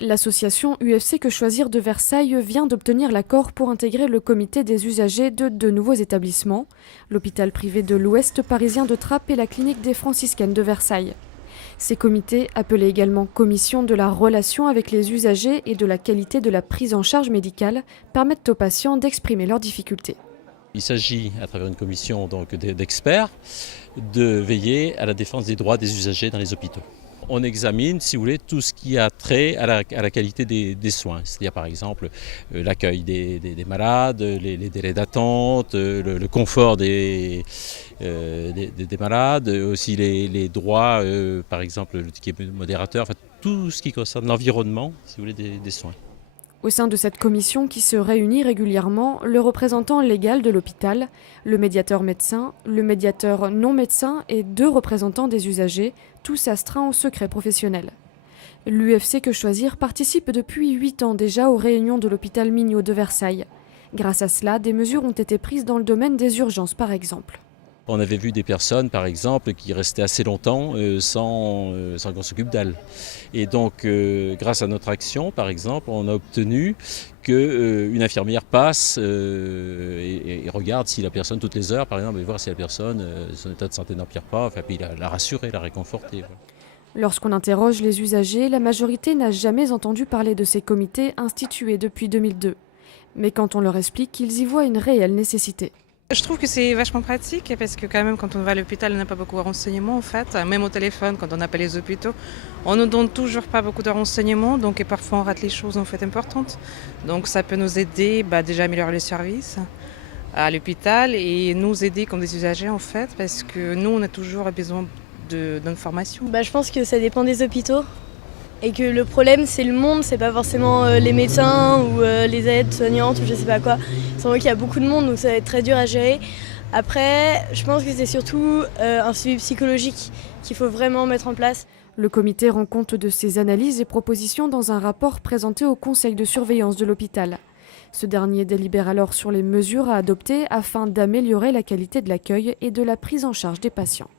L'association UFC Que Choisir de Versailles vient d'obtenir l'accord pour intégrer le comité des usagers de deux nouveaux établissements, l'hôpital privé de l'Ouest parisien de Trappes et la clinique des franciscaines de Versailles. Ces comités, appelés également commission de la relation avec les usagers et de la qualité de la prise en charge médicale, permettent aux patients d'exprimer leurs difficultés. Il s'agit, à travers une commission d'experts, de veiller à la défense des droits des usagers dans les hôpitaux. On examine, si vous voulez, tout ce qui a trait à la qualité des soins, c'est-à-dire par exemple l'accueil des malades, les délais d'attente, le confort des malades, aussi les droits, par exemple le ticket modérateur, enfin, tout ce qui concerne l'environnement, si vous voulez, des soins. Au sein de cette commission qui se réunit régulièrement, le représentant légal de l'hôpital, le médiateur médecin, le médiateur non médecin et deux représentants des usagers, tous astreints au secret professionnel. L'UFC Que Choisir participe depuis 8 ans déjà aux réunions de l'hôpital Mignot de Versailles. Grâce à cela, des mesures ont été prises dans le domaine des urgences par exemple. On avait vu des personnes, par exemple, qui restaient assez longtemps sans qu'on s'occupe d'elles. Et donc, grâce à notre action, par exemple, on a obtenu qu'une infirmière passe et regarde si la personne, toutes les heures, par exemple, et voir si la personne, son état de santé n'empire pas, enfin, puis la rassurer, la réconforter. Voilà. Lorsqu'on interroge les usagers, la majorité n'a jamais entendu parler de ces comités institués depuis 2002. Mais quand on leur explique qu'ils y voient une réelle nécessité. Je trouve que c'est vachement pratique parce que quand même quand on va à l'hôpital on n'a pas beaucoup de renseignements en fait, même au téléphone quand on appelle les hôpitaux, on ne donne toujours pas beaucoup de renseignements donc et parfois on rate les choses en fait importantes. Donc ça peut nous aider déjà à améliorer les services à l'hôpital et nous aider comme des usagers en fait parce que nous on a toujours besoin d'informations. Je pense que ça dépend des hôpitaux. Et que le problème c'est le monde, c'est pas forcément les médecins ou les aides-soignantes ou je sais pas quoi. C'est vrai qu'il y a beaucoup de monde donc ça va être très dur à gérer. Après, je pense que c'est surtout un suivi psychologique qu'il faut vraiment mettre en place. Le comité rend compte de ses analyses et propositions dans un rapport présenté au conseil de surveillance de l'hôpital. Ce dernier délibère alors sur les mesures à adopter afin d'améliorer la qualité de l'accueil et de la prise en charge des patients.